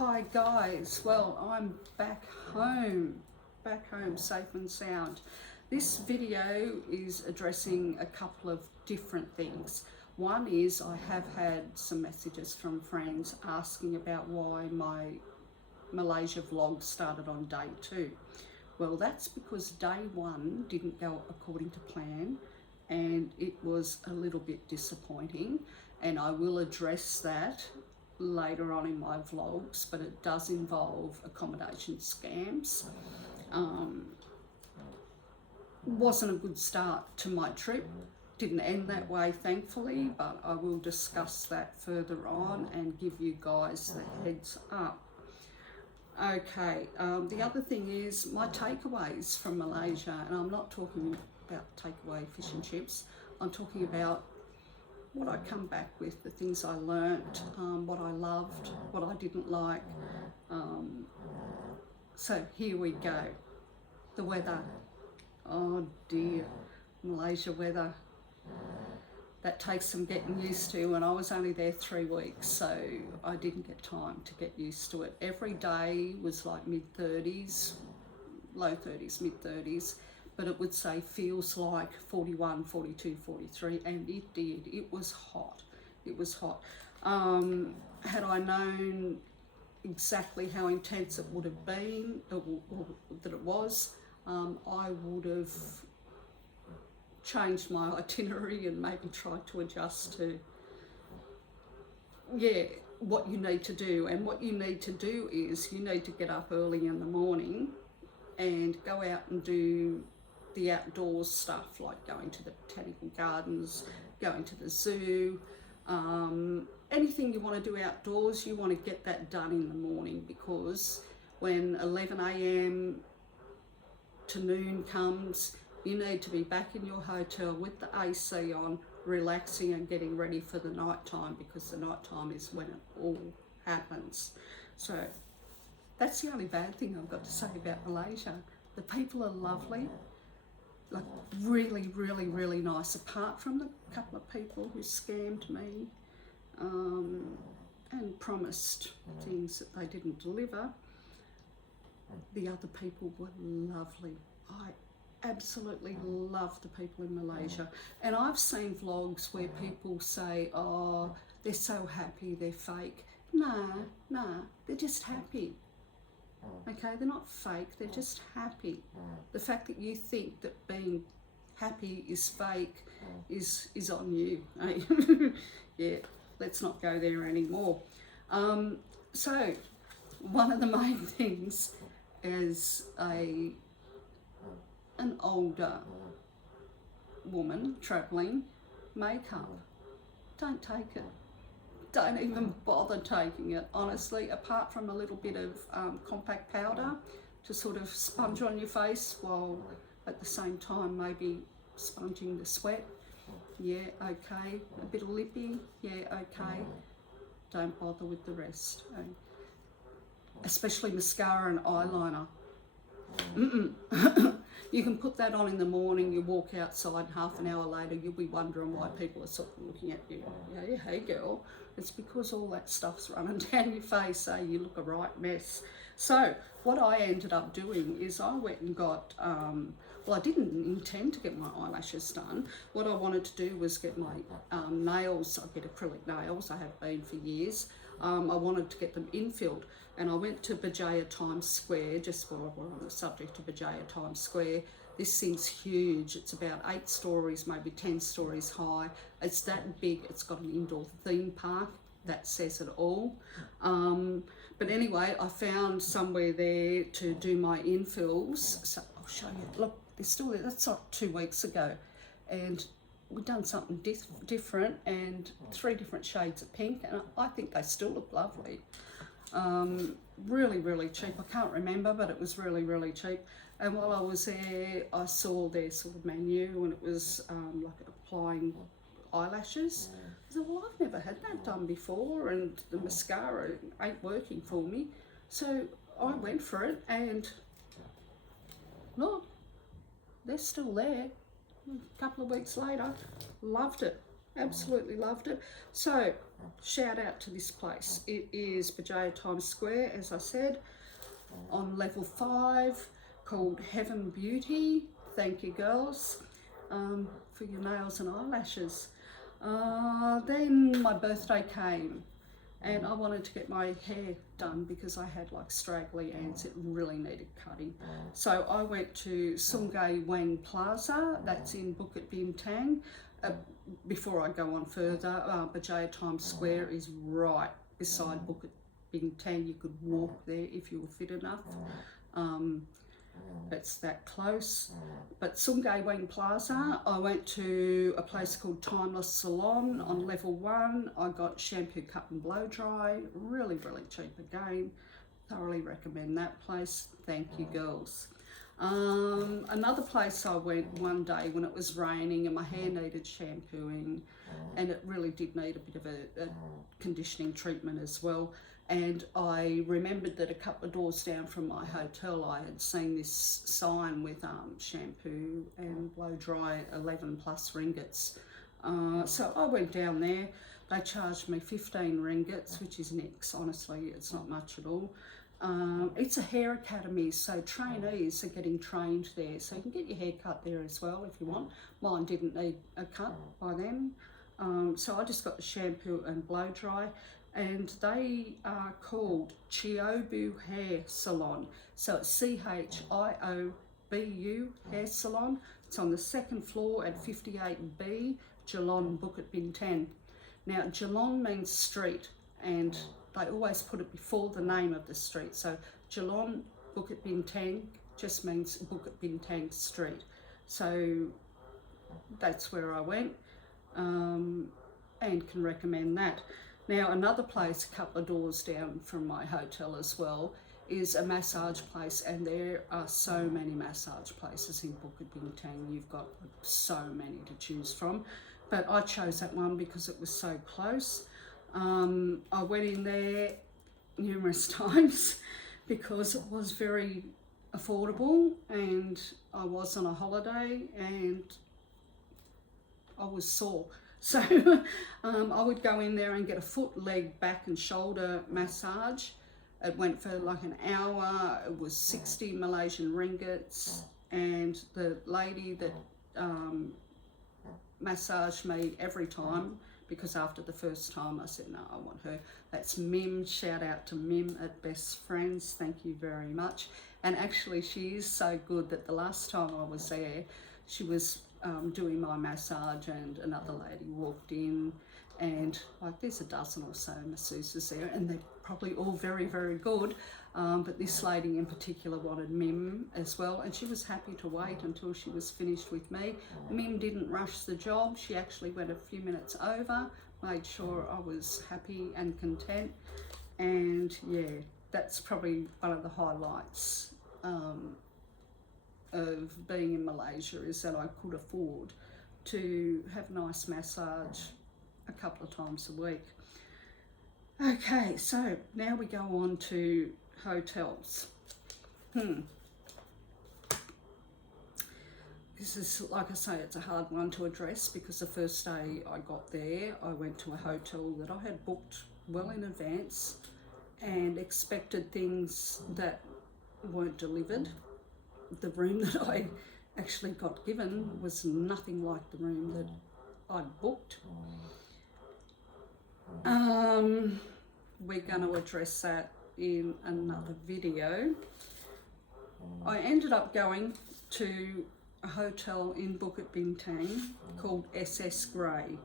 Hi guys, well I'm back home safe and sound. This video is addressing a couple of different things. One is I have had some messages from friends asking about why my Malaysia vlog started on day 2. Well, that's because day 1 didn't go according to plan and it was a little bit disappointing, and I will address that later on in my vlogs, but it does involve accommodation scams. Wasn't a good start to my trip. Didn't end that way, thankfully, but I will discuss that further on and give you guys the heads up. Okay, the other thing is my takeaways from Malaysia, and I'm not talking about takeaway fish and chips. I'm talking about what I come back with, the things I learnt, what I loved, what I didn't like. So here we go. The weather. Oh dear, Malaysia weather. That takes some getting used to, and I was only there 3 weeks, so I didn't get time to get used to it. Every day was like mid-30s, low 30s, mid-30s, but it would say feels like 41, 42, 43, and it did. It was hot. It was hot. Had I known exactly how intense it would have been, or that it was, I would have changed my itinerary and maybe tried to adjust to, what you need to do. And what you need to do is you need to get up early in the morning and go out and do the outdoors stuff, like going to the botanical gardens, going to the zoo, anything you want to do outdoors, you want to get that done in the morning, because when 11 a.m. to noon comes, you need to be back in your hotel with the AC on, relaxing and getting ready for the night time, because the night time is when it all happens. So that's the only bad thing I've got to say about Malaysia. The people are lovely, like really, really, really nice, apart from the couple of people who scammed me and promised things that they didn't deliver. The other people were lovely. I absolutely love the people in Malaysia. And I've seen vlogs where people say, oh, they're so happy, they're fake. Nah, they're just happy. Okay, they're not fake, they're just happy. The fact that you think that being happy is fake is on you. Eh? Yeah, let's not go there anymore. So one of the main things as an older woman travelling, makeup. Don't take it. Don't even bother taking it, honestly, apart from a little bit of compact powder to sort of sponge on your face, while at the same time maybe sponging the sweat. Yeah, okay. A bit of lippy. Yeah, okay. Don't bother with the rest. Eh? Especially mascara and eyeliner. You can put that on in the morning, you walk outside, half an hour later you'll be wondering why people are sort of looking at you. Yeah, hey girl, it's because all that stuff's running down your face, so you look a right mess. So what I ended up doing is I went and got, well, I didn't intend to get my eyelashes done. What I wanted to do was get my nails. I get acrylic nails, I have been for years. I wanted to get them infilled, and I went to Berjaya Times Square, just while we're on the subject of Berjaya Times Square. This thing's huge. It's about 8 stories, maybe 10 stories high. It's that big. It's got an indoor theme park. That says it all. But anyway, I found somewhere there to do my infills. So I'll show you. Look, they're still there. That's like 2 weeks ago. And we've done something different, and 3 different shades of pink, and I think they still look lovely. Really, really cheap. I can't remember, but it was really, really cheap. And while I was there, I saw their sort of menu, and it was like applying eyelashes. I said, well, I've never had that done before, and the mascara ain't working for me. So I went for it, and look, they're still there. A couple of weeks later, loved it. Absolutely loved it. So, shout out to this place. It is Berjaya Times Square, as I said, on level 5, called Heaven Beauty. Thank you, girls, for your nails and eyelashes. Then my birthday came, and I wanted to get my hair done because I had like straggly ends. It really needed cutting. So I went to Sungay Wang Plaza, that's in Bukit Bintang. Before I go on further, Berjaya Times Square is right beside Bukit Bintang. You could walk there if you were fit enough. It's that close. But Sungay Wang Plaza, I went to a place called Timeless Salon on level 1. I got shampoo, cut and blow dry, really, really cheap again. Thoroughly recommend that place. Thank you, girls. Another place I went one day when it was raining and my hair needed shampooing, and it really did need a bit of a conditioning treatment as well. And I remembered that a couple of doors down from my hotel I had seen this sign with shampoo and blow dry 11 plus ringgits. So I went down there. They charged me 15 ringgits, which is nix, honestly, it's not much at all. It's a hair academy, so trainees are getting trained there, so you can get your hair cut there as well if you want. Mine didn't need a cut by them, so I just got the shampoo and blow dry, and they are called Chiobu Hair Salon. So it's CHIOBU Hair Salon. It's on the 2nd floor at 58B, Geelong, Bukit Bintang. Now, Geelong means street, and they always put it before the name of the street. So Geelong Bukit Bintang just means Bukit Bintang Street. So that's where I went, and can recommend that. Now, another place a couple of doors down from my hotel as well is a massage place, and there are so many massage places in Bukit Bintang. You've got so many to choose from, but I chose that one because it was so close. I went in there numerous times because it was very affordable, and I was on a holiday and I was sore. So I would go in there and get a foot, leg, back and shoulder massage. It went for like an hour. It was 60 Malaysian ringgits, and the lady that massaged me every time, because after the first time I said, no, I want her. That's Mim. Shout out to Mim at Best Friends. Thank you very much. And actually she is so good that the last time I was there, she was doing my massage and another lady walked in, and like there's a dozen or so masseuses there, and they're probably all very, very good. But this lady in particular wanted Mim as well, and she was happy to wait until she was finished with me. Mim didn't rush the job. She actually went a few minutes over, made sure I was happy and content. And yeah, that's probably one of the highlights of being in Malaysia, is that I could afford to have a nice massage a couple of times a week. Okay, so now we go on to hotels. This is, like I say, it's a hard one to address because the first day I got there, I went to a hotel that I had booked well in advance and expected things that weren't delivered. The room that I actually got given was nothing like the room that I'd booked. We're going to address that in another video. I ended up going to a hotel in Bukit Bintang called SS Grey.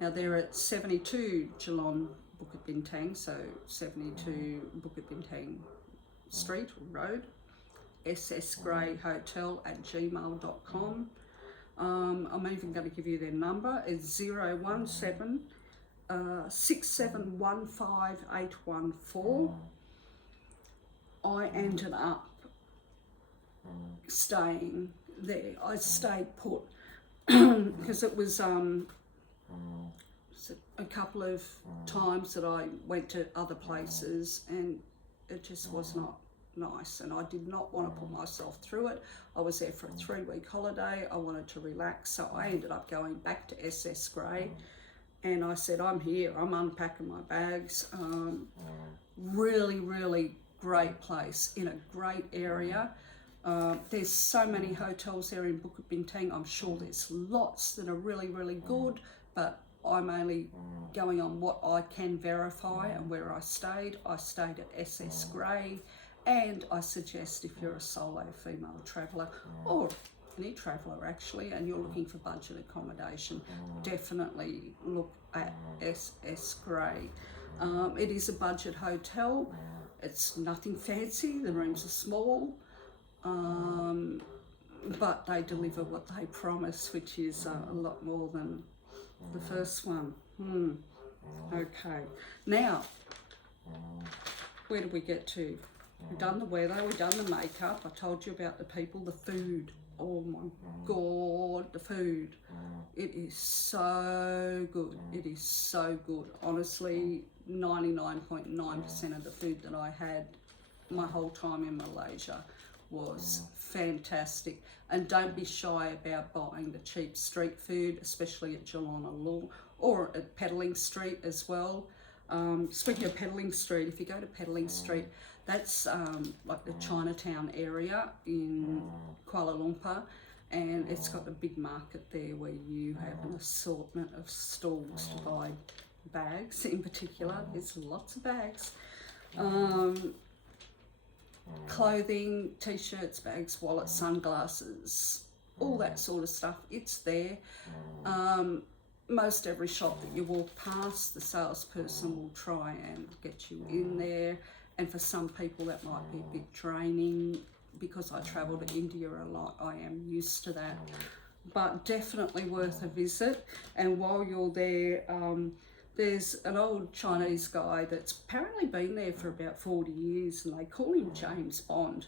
Now they're at 72 Geelong Bukit Bintang, so 72 Bukit Bintang Street or Road. ssgreyhotel@gmail.com. I'm even going to give you their number. It's 017 6715814. I ended up staying there. I stayed put because it was a couple of times that I went to other places and it just was not nice, and I did not want to put myself through it. I was there for a 3-week holiday. I wanted to relax, so I ended up going back to SS Grey. And I said, I'm here, I'm unpacking my bags. Really, really great place in a great area. There's so many hotels there in Bukit Bintang. I'm sure there's lots that are really, really good, but I'm only going on what I can verify and where I stayed. I stayed at SS Grey, and I suggest if you're a solo female traveller, or any traveller actually, and you're looking for budget accommodation, definitely look at SS Grey. It is a budget hotel. It's nothing fancy, the rooms are small, but they deliver what they promise, which is a lot more than the first one. Okay, now, where did we get to? We've done the weather, we've done the makeup, I told you about the people, the food. Oh my God, the food. It is so good. It is so good. Honestly, 99.9% of the food that I had my whole time in Malaysia was fantastic. And don't be shy about buying the cheap street food, especially at Jalan or at Peddling Street as well. Speaking of Peddling Street, if you go to Peddling Street, that's like the Chinatown area in Kuala Lumpur, and it's got a big market there where you have an assortment of stalls to buy bags in particular. There's lots of bags. Clothing, t-shirts, bags, wallets, sunglasses, all that sort of stuff, it's there. Most every shop that you walk past, the salesperson will try and get you in there. And for some people that might be a bit draining. Because I travel to India a lot, I am used to that. But definitely worth a visit. And while you're there, there's an old Chinese guy that's apparently been there for about 40 years, and they call him James Bond.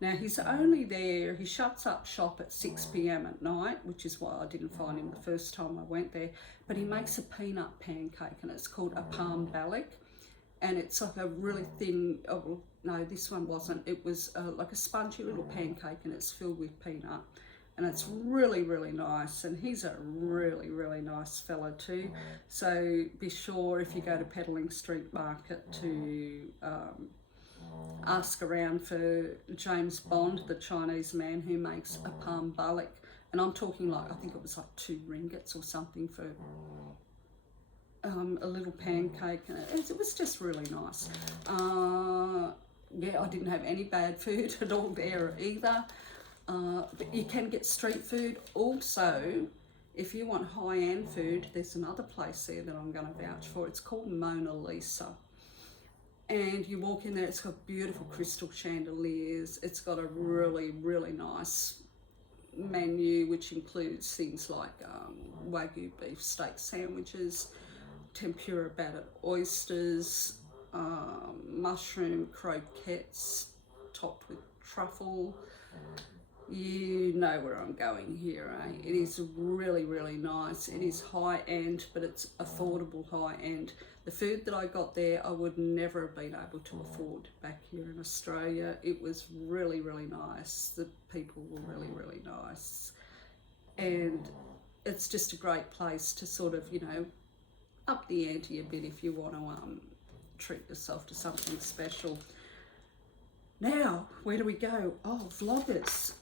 Now, he's only there, he shuts up shop at 6 p.m. at night, which is why I didn't find him the first time I went there. But he makes a peanut pancake, and it's called a palm balik. And it's like a really thin, oh, no, this one wasn't. It was like a spongy little pancake, and it's filled with peanut. And it's really, really nice. And he's a really, really nice fella too. So be sure if you go to Peddling Street Market to ask around for James Bond, the Chinese man who makes a palm balik. And I'm talking like, I think it was like 2 ringgits or something for a little pancake. It was just really nice. Yeah, I didn't have any bad food at all there either. But you can get street food. Also, if you want high-end food, there's another place there that I'm going to vouch for. It's called Mona Lisa. And you walk in there, it's got beautiful crystal chandeliers. It's got a really, really nice menu, which includes things like Wagyu beef steak sandwiches, tempura battered oysters, mushroom croquettes topped with truffle. You know where I'm going here, eh? It is really, really nice. It is high-end, but it's affordable high-end. The food that I got there, I would never have been able to afford back here in Australia. It was really, really nice. The people were really, really nice. And it's just a great place to sort of, you know, up the ante a bit if you want to treat yourself to something special. Now, where do we go? Oh, vloggers.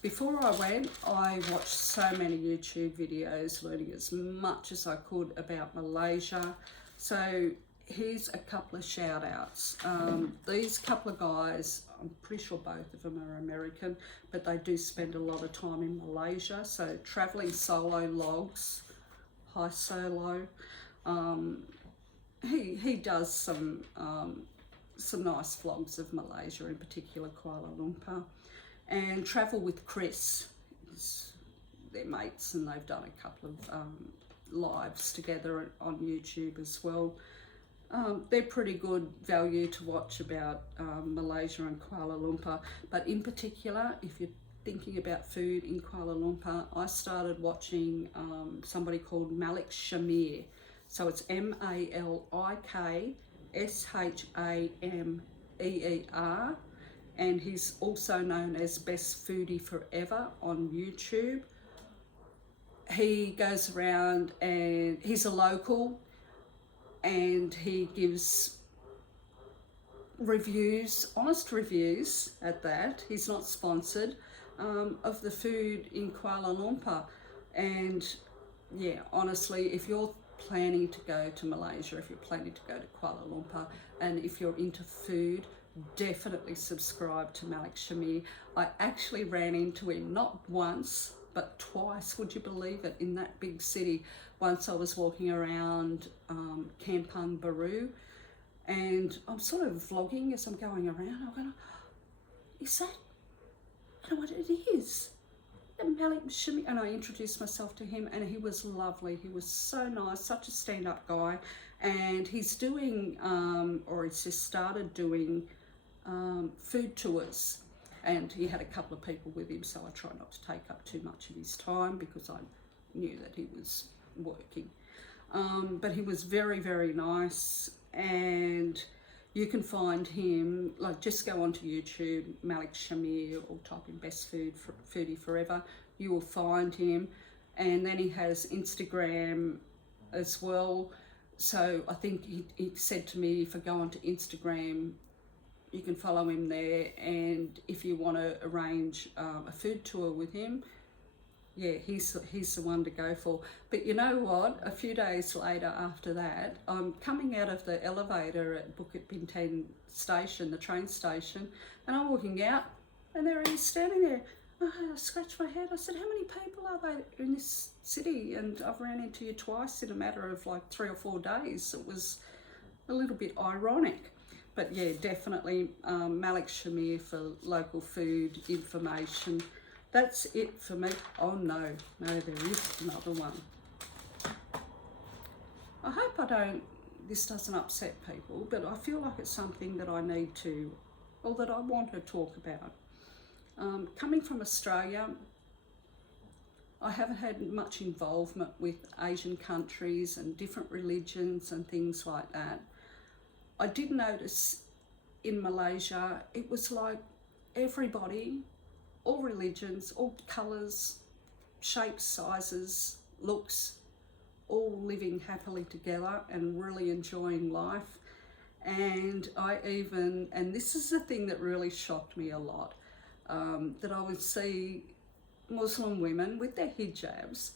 Before I went, I watched so many YouTube videos, learning as much as I could about Malaysia. So here's a couple of shout outs. These couple of guys, I'm pretty sure both of them are American, but they do spend a lot of time in Malaysia. So Traveling Solo Logs, hi Solo. He does some nice vlogs of Malaysia, in particular Kuala Lumpur. And Travel with Chris, they're mates, and they've done a couple of lives together on YouTube as well. They're pretty good value to watch about Malaysia and Kuala Lumpur, but in particular, if you're thinking about food in Kuala Lumpur, I started watching somebody called Malik Shamir. So it's MalikShameer, and he's also known as Best Foodie Forever on YouTube. he goes around and he's a local, and he gives reviews, honest reviews at that. He's not sponsored, of the food in Kuala Lumpur. And yeah, honestly, if you're planning to go to Malaysia, if you're planning to go to Kuala Lumpur, and if you're into food, definitely subscribe to Malik Shamir. I actually ran into him not once but twice, would you believe it, in that big city. Once I was walking around Kampong Baru, and I'm sort of vlogging as I'm going around. I'm going, is that, I don't know what it is, Malik Shamir. And I introduced myself to him, and he was lovely. He was so nice, such a stand-up guy. And he's doing, or he's just started doing food tours. And he had a couple of people with him, so I try not to take up too much of his time because I knew that he was working. But he was very, very nice, and you can find him, like just go onto YouTube, Malik Shamir, or type in Best Foodie Forever, you will find him. And then he has Instagram as well. So I think he said to me, if I go onto Instagram, you can follow him there, and if you want to arrange a food tour with him, yeah, he's the one to go for. But you know what? A few days later after that, I'm coming out of the elevator at Bukit Bintang station, the train station, and I'm walking out, and there he is standing there. I scratched my head. I said, how many people are there in this city? And I've ran into you twice in a matter of like 3 or 4 days. It was a little bit ironic. But yeah, definitely Malik Shamir for local food information. That's it for me. Oh no, there is another one. I hope this doesn't upset people, but I feel like it's something that I need to, or that I want to talk about. Coming from Australia, I haven't had much involvement with Asian countries and different religions and things like that. I did notice in Malaysia, it was like everybody, all religions, all colours, shapes, sizes, looks, all living happily together and really enjoying life. And and this is the thing that really shocked me a lot, that I would see Muslim women with their hijabs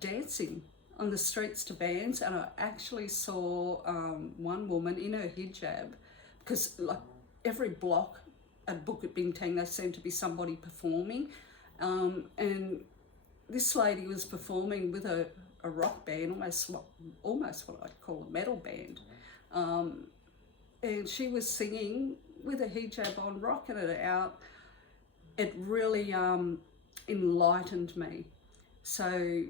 dancing on the streets to bands. And I actually saw one woman in her hijab, because like every block at Bukit Bintang there seemed to be somebody performing, and this lady was performing with a rock band, almost what I'd call a metal band, and she was singing with a hijab on, rocking it out. It really enlightened me. So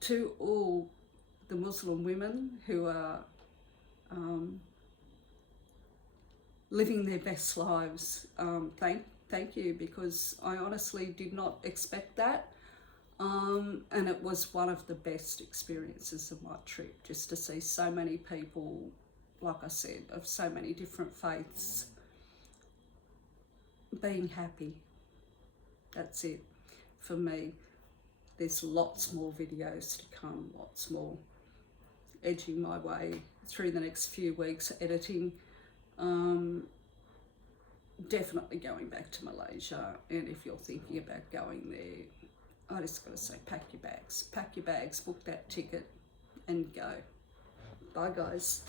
to all the Muslim women who are living their best lives, thank you, because I honestly did not expect that, and it was one of the best experiences of my trip, just to see so many people, like I said, of so many different faiths being happy. That's it for me. There's lots more videos to come, lots more, edging my way through the next few weeks, editing. Definitely going back to Malaysia, and if you're thinking about going there, I just got to say, pack your bags, book that ticket and go. Bye guys.